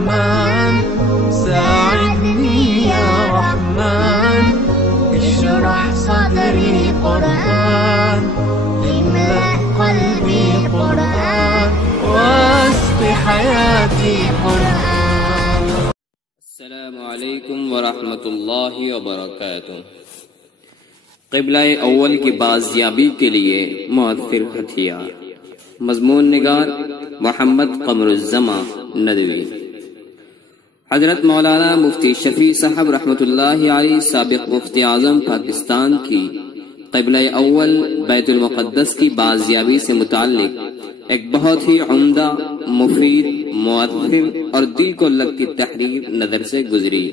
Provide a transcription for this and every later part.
رحمن ساعدني يا رحمن اشرح صدري قرآن املأ قلبي قرآن واسق حياتي قرآن. السلام علیکم ورحمۃ اللہ وبرکاتہ. قبلہ اول کی بازیابی کے لیے مؤثر ہتھیار. مضمون نگار محمد قمر الزماں ندوی. حضرت مولانا مفتی شفیع صاحب رحمۃ اللہ علیہ سابق مفتی اعظم پاکستان کی قبلہ اول بیت المقدس کی بازیابی سے متعلق ایک بہت ہی عمدہ، مفید، مؤثر اور دل کو لگ کی تحریر نظر سے گزری.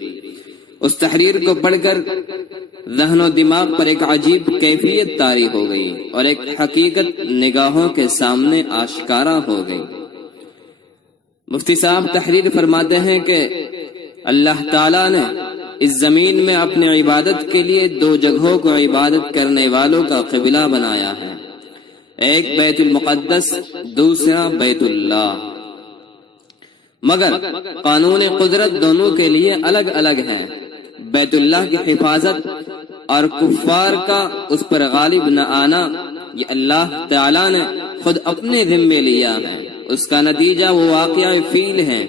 اس تحریر کو پڑھ کر ذہن و دماغ پر ایک عجیب کیفیت طاری ہو گئی اور ایک حقیقت نگاہوں کے سامنے آشکارا ہو گئی. مفتی صاحب تحریر فرماتے ہیں کہ اللہ تعالیٰ نے اس زمین میں اپنی عبادت کے لیے دو جگہوں کو عبادت کرنے والوں کا قبلہ بنایا ہے، ایک بیت المقدس، دوسرا بیت اللہ. مگر قانون قدرت دونوں کے لیے الگ الگ ہے. بیت اللہ کی حفاظت اور کفار کا اس پر غالب نہ آنا یہ اللہ تعالیٰ نے خود اپنے ذمے لیا ہے. اس کا نتیجہ وہ واقعہ فیل ہے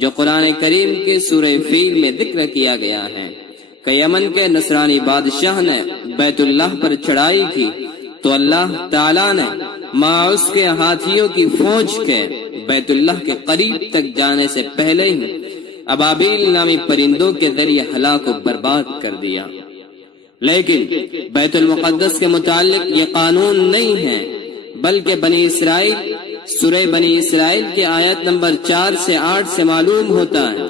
جو قرآن کریم کے سورہ فیل میں ذکر کیا گیا ہے کہ یمن کے نصرانی بادشاہ نے بیت اللہ پر چڑھائی کی تو اللہ تعالیٰ نے مع اس کے ہاتھیوں کی فوج کے بیت اللہ کے قریب تک جانے سے پہلے ہی ابابیل نامی پرندوں کے ذریعے ہلاک و برباد کر دیا. لیکن بیت المقدس کے متعلق یہ قانون نہیں ہے، بلکہ بنی اسرائیل، سورہ بنی اسرائیل کے آیت نمبر 4 سے 8 سے معلوم ہوتا ہے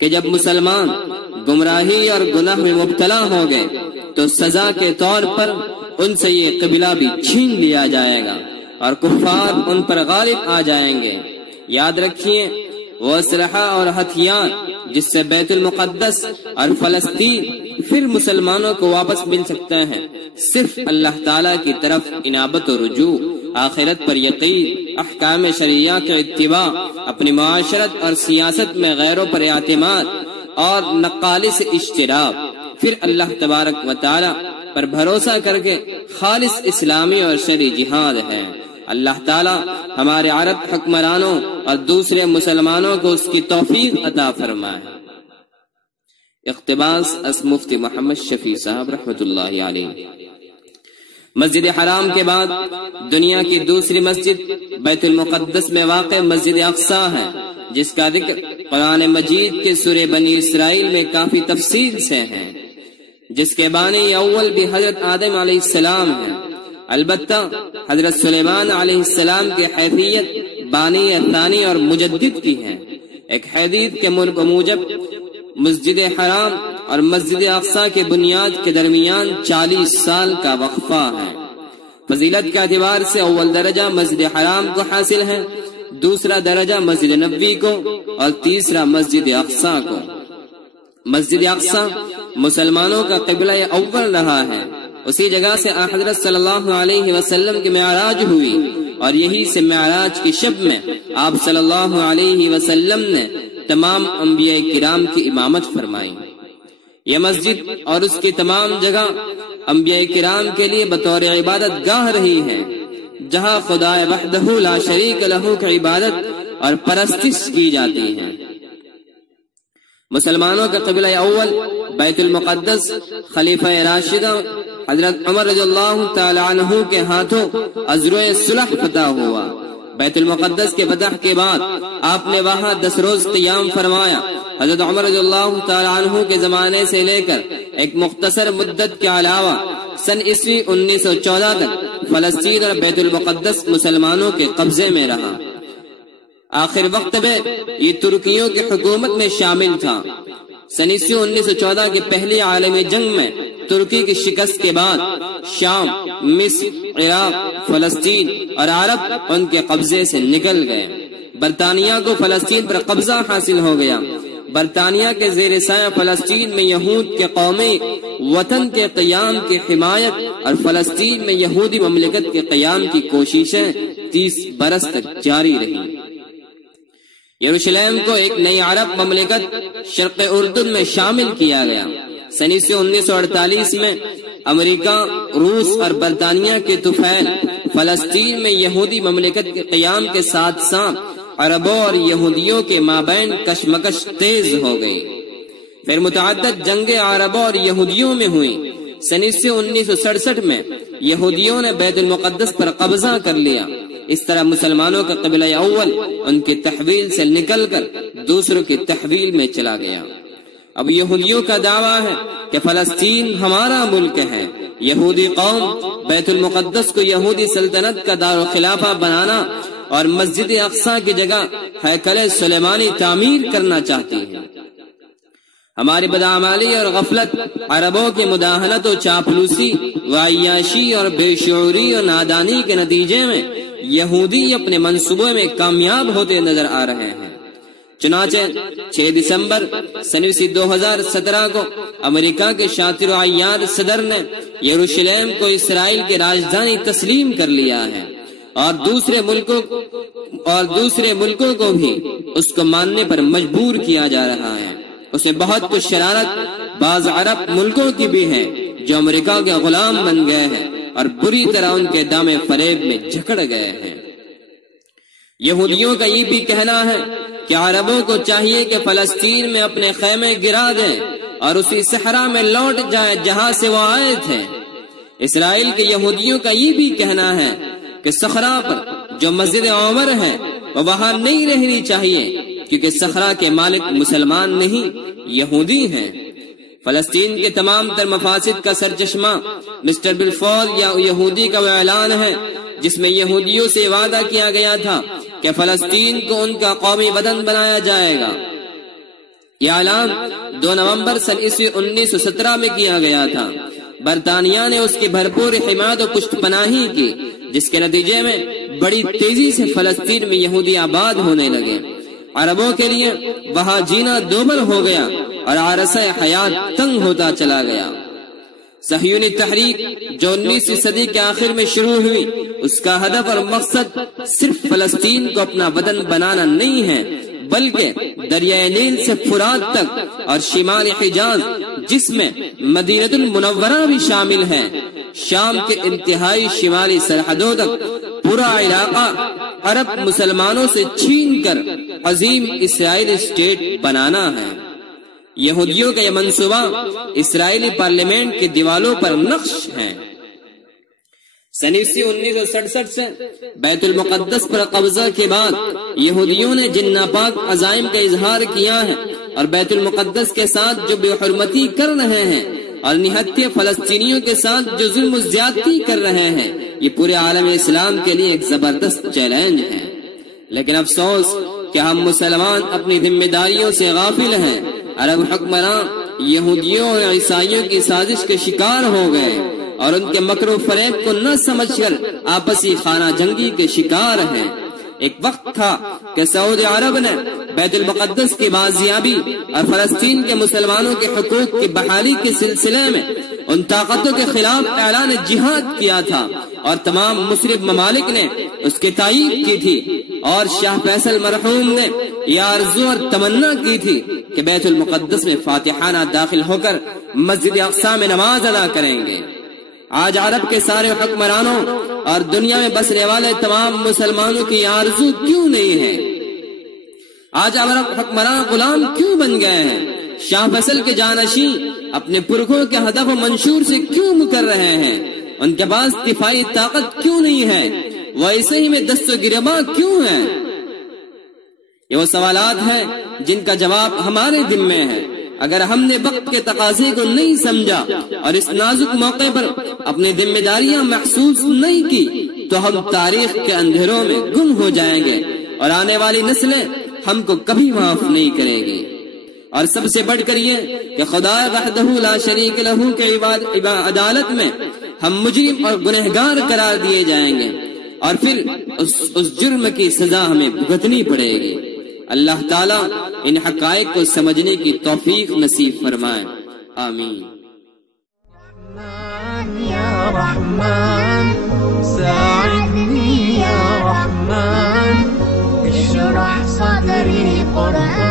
کہ جب مسلمان گمراہی اور گناہ میں مبتلا ہو گئے تو سزا کے طور پر ان سے یہ قبلہ بھی چھین لیا جائے گا اور کفار ان پر غالب آ جائیں گے. یاد رکھیے وہ اسلحہ اور ہتھیار جس سے بیت المقدس اور فلسطین پھر مسلمانوں کو واپس مل سکتا ہے صرف اللہ تعالیٰ کی طرف انابت و رجوع، آخرت پر یقین، احکام شریعہ کے اتباع، اپنی معاشرت اور سیاست میں غیروں پر اعتماد اور نقالص اشتراک، پھر اللہ تبارک و تعالیٰ پر بھروسہ کر کے خالص اسلامی اور شرعی جہاد ہے. اللہ تعالیٰ ہمارے عرب حکمرانوں اور دوسرے مسلمانوں کو اس کی توفیق عطا فرمائے. اقتباس از مفتی محمد شفیع صاحب رحمۃ اللہ علیہ. مسجد حرام کے بعد دنیا کی دوسری مسجد بیت المقدس میں واقع مسجد اقصی ہے، جس کا ذکر قرآن مجید کے سورہ بنی اسرائیل میں کافی تفصیل سے ہے، جس کے بانی اول بھی حضرت آدم علیہ السلام ہے. البتہ حضرت سلیمان علیہ السلام کی حیثیت بانی ثانی اور مجدد کی ہے. ایک حدیث کے موجب مسجد حرام اور مسجد اقصی کے بنیاد کے درمیان 40 سال کا وقفہ ہے. فضیلت کے اعتبار سے اول درجہ مسجد حرام کو حاصل ہے، دوسرا درجہ مسجد نبوی کو اور تیسرا مسجد اقصی کو. مسجد اقصی مسلمانوں کا قبلہ اول رہا ہے. اسی جگہ سے حضرت صلی اللہ علیہ وسلم کی معراج ہوئی اور یہی سے معراج کی شب میں آپ صلی اللہ علیہ وسلم نے تمام انبیاء کرام کی امامت فرمائی. یہ مسجد اور اس کی تمام جگہ انبیاء کرام کے لیے بطور عبادت گاہ رہی ہے، جہاں خدا وحدہ لا شریک لہ کی عبادت اور پرستش کی جاتی ہے. مسلمانوں کا قبلہ اول بیت المقدس خلیفہ راشدہ حضرت عمر رضی اللہ تعالی عنہ کے ہاتھوں عزرۂ صلح فتح ہوا. بیت المقدس کے فتح کے بعد آپ نے وہاں 10 روز قیام فرمایا. حضرت عمر رضی اللہ تعالی عنہ کے زمانے سے لے کر ایک مختصر مدت کے علاوہ سن عیسوی 1914 تک فلسطین اور بیت المقدس مسلمانوں کے قبضے میں رہا. آخر وقت میں یہ ترکیوں کی حکومت میں شامل تھا. سن عیسوی 1914 کی پہلی عالمی جنگ میں ترکی کی شکست کے بعد شام، مصر، عراق، فلسطین اور عرب ان کے قبضے سے نکل گئے. برطانیہ کو فلسطین پر قبضہ حاصل ہو گیا. برطانیہ کے زیر سایہ فلسطین میں یہود کے قومی وطن کے قیام کی حمایت اور فلسطین میں یہودی مملکت کے قیام کی کوششیں 30 برس تک جاری رہی. یروشلم کو ایک نئی عرب مملکت شرق اردن میں شامل کیا گیا۔ سن 1948 میں امریکہ، روس اور برطانیہ کے طفیل فلسطین میں یہودی مملکت کے قیام کے ساتھ ساتھ عربوں اور یہودیوں کے مابین کشمکش تیز ہو گئی۔ پھر متعدد جنگیں عربوں اور یہودیوں میں ہوئیں۔ سن 1967 میں یہودیوں نے بیت المقدس پر قبضہ کر لیا۔ اس طرح مسلمانوں کا قبلہ اول ان کی تحویل سے نکل کر دوسروں کی تحویل میں چلا گیا۔ اب یہودیوں کا دعویٰ ہے کہ فلسطین ہمارا ملک ہے۔ یہودی قوم بیت المقدس کو یہودی سلطنت کا دارالخلافہ بنانا اور مسجد اقصی کی جگہ ہیکل سلیمانی تعمیر کرنا چاہتی ہے۔ ہماری بدعمالی اور غفلت، عربوں کی مداہنت و چاپلوسی و عیاشی اور بے شعوری اور نادانی کے نتیجے میں یہودی اپنے منصوبوں میں کامیاب ہوتے نظر آ رہے ہیں۔ چنانچہ 6 دسمبر سن 2017 کو امریکہ کے شاطر و عیار صدر نے یروشلم کو اسرائیل کی راجدھانی تسلیم کر لیا ہے، اور دوسرے ملکوں کو بھی اس کو ماننے پر مجبور کیا جا رہا ہے۔ اس میں بہت کچھ شرارت بعض عرب ملکوں کی بھی ہے جو امریکہ کے غلام بن گئے ہیں اور بری طرح ان کے دام فریب میں جکڑ گئے ہیں۔ یہودیوں کا یہ بھی کہنا ہے کہ عربوں کو چاہیے کہ فلسطین میں اپنے خیمے گرا دیں اور اسی صحرا میں لوٹ جائیں جہاں سے وہ آئے تھے۔ اسرائیل کے یہودیوں کا یہ بھی کہنا ہے کہ صحرا پر جو مسجد عمر ہے وہ وہاں نہیں رہنی چاہیے، کیونکہ صحرا کے مالک مسلمان نہیں، یہودی ہیں۔ فلسطین کے تمام تر مفاسد کا سرچشمہ مسٹر بلفور یا یہودی کا وہ اعلان ہے جس میں یہودیوں سے وعدہ کیا گیا تھا کہ فلسطین کو ان کا قومی وطن بنایا جائے گا۔ یہ اعلان 2 نومبر سن 1917 میں کیا گیا تھا۔ برطانیہ نے اس کی بھرپور حمایت و پشت پناہی کی، جس کے نتیجے میں بڑی تیزی سے فلسطین میں یہودی آباد ہونے لگے۔ عربوں کے لیے وہاں جینا دوبل ہو گیا اور عرصہ حیات تنگ ہوتا چلا گیا۔ صہیونی تحریک جو 19ویں صدی کے آخر میں شروع ہوئی، اس کا ہدف اور مقصد صرف فلسطین کو اپنا وطن بنانا نہیں ہے، بلکہ دریائے نیل سے فرات تک اور شمال حجاز جس میں مدینہ المنورہ بھی شامل ہے، شام کے انتہائی شمالی سرحدوں تک پورا علاقہ عرب مسلمانوں سے چھین کر عظیم اسرائیلی اسٹیٹ بنانا ہے۔ یہودیوں کا یہ منصوبہ اسرائیلی پارلیمنٹ کی دیواروں پر نقش ہے۔ سن 1967 سے بیت المقدس پر قبضہ کے بعد یہودیوں نے جن ناپاک عزائم کا اظہار کیا ہے اور بیت المقدس کے ساتھ جو بے حرمتی کر رہے ہیں اور نہتے فلسطینیوں کے ساتھ جو ظلم و زیادتی کر رہے ہیں، یہ پورے عالم اسلام کے لیے ایک زبردست چیلنج ہے۔ لیکن افسوس کہ ہم مسلمان اپنی ذمہ داریوں سے غافل ہیں۔ عرب حکمران یہودیوں اور عیسائیوں کی سازش کے شکار ہو گئے اور ان کے مکر و فریب کو نہ سمجھ کر آپسی خانہ جنگی کے شکار ہیں۔ ایک وقت تھا کہ سعودی عرب نے بیت المقدس کی بازیابی اور فلسطین کے مسلمانوں کے حقوق کی بحالی کے سلسلے میں ان طاقتوں کے خلاف اعلان جہاد کیا تھا، اور تمام مسلم ممالک نے اس کی تائید کی تھی، اور شاہ فیصل مرحوم نے یہ آرزو اور تمنا کی تھی کہ بیت المقدس میں فاتحانہ داخل ہو کر مسجد اقصی میں نماز ادا کریں گے۔ آج عرب کے سارے حکمرانوں اور دنیا میں بسنے والے تمام مسلمانوں کی آرزو کیوں نہیں ہے؟ آج عرب حکمران غلام کیوں بن گئے ہیں؟ شاہ فیصل کے جانشین اپنے پرکھوں کے ہدف و منشور سے کیوں مکر رہے ہیں؟ ان کے پاس دفاعی طاقت کیوں نہیں ہے؟ وہ ایسے ہی میں دست و گریباں کیوں ہیں؟ یہ وہ سوالات ہیں جن کا جواب ہمارے دل میں ہے۔ اگر ہم نے وقت کے تقاضے کو نہیں سمجھا اور اس نازک موقع پر اپنی ذمہ داریاں محسوس نہیں کی تو ہم تاریخ کے اندھیروں میں گم ہو جائیں گے، اور آنے والی نسلیں ہم کو کبھی معاف نہیں کرے گی۔ اور سب سے بڑھ کر یہ کہ خدا وحدہ لا شریک لہ کے عدالت میں ہم مجرم اور گنہگار قرار دیے جائیں گے، اور پھر اس جرم کی سزا ہمیں بھگتنی پڑے گی۔ اللہ تعالیٰ ان حقائق کو سمجھنے کی توفیق نصیب فرمائے، آمین۔ یا رحمن ساعدنی یا رحمن اشرح صدری القرآن